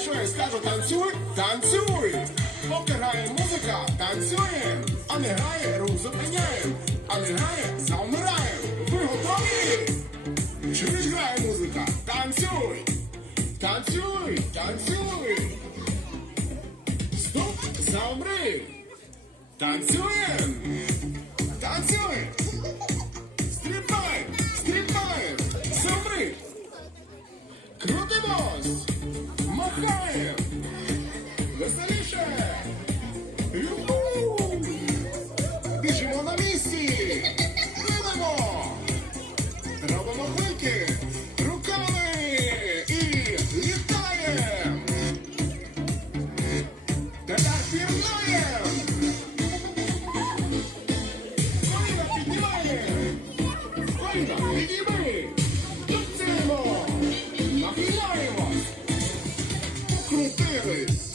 Якщо я скажу танцюй, танцюй. Поки грає музика, танцюємо. А не грає, рух зупиняємо. А не грає, завмираємо. Ви готові? Чуєш грає музика? Танцюй. Танцюй, танцюй. Стоп, завмри. Танцюємо. Yeah. Yeah.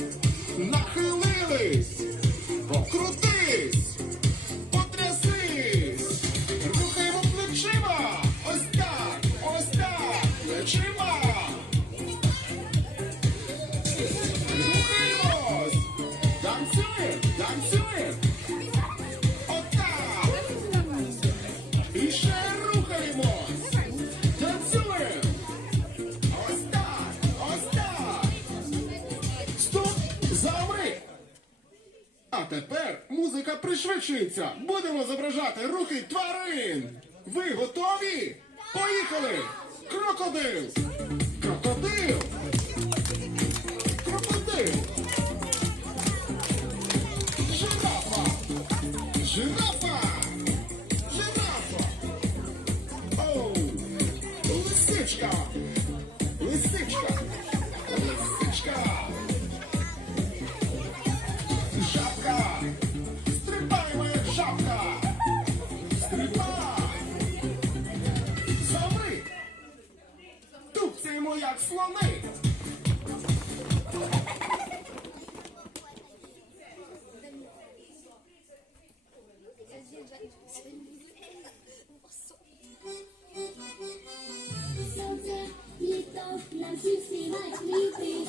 тепер музика пришвидшується. Будемо зображати рухи тварин. Ви готові? Поїхали! Крокодил! Крокодил! Крокодил! Жирафа! Жирафа! Sabe sua mãe? Sometimes you don't you feel like leaving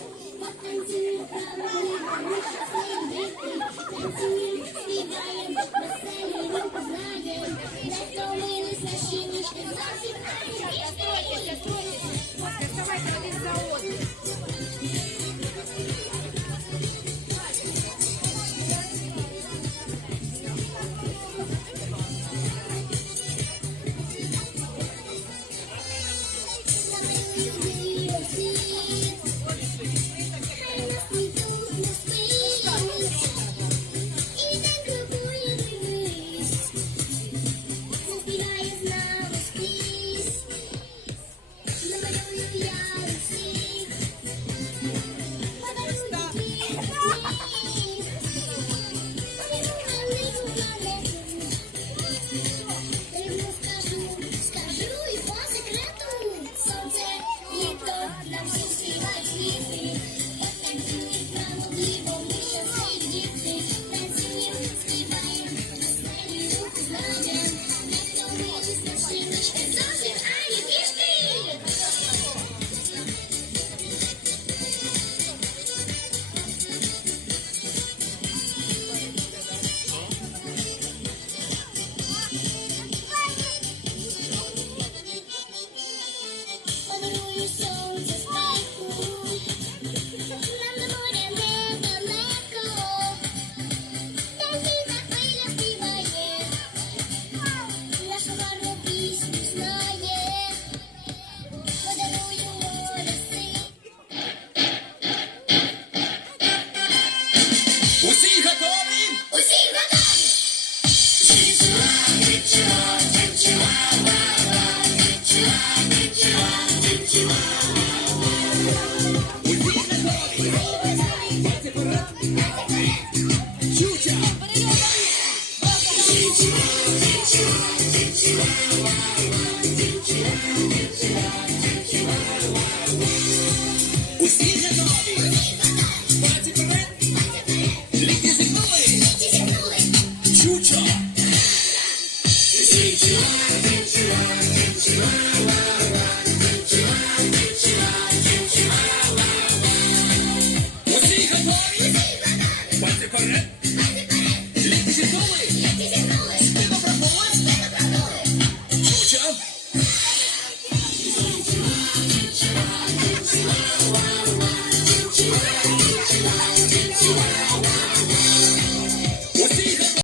Чучо! Чучо! Чучо! Чучо!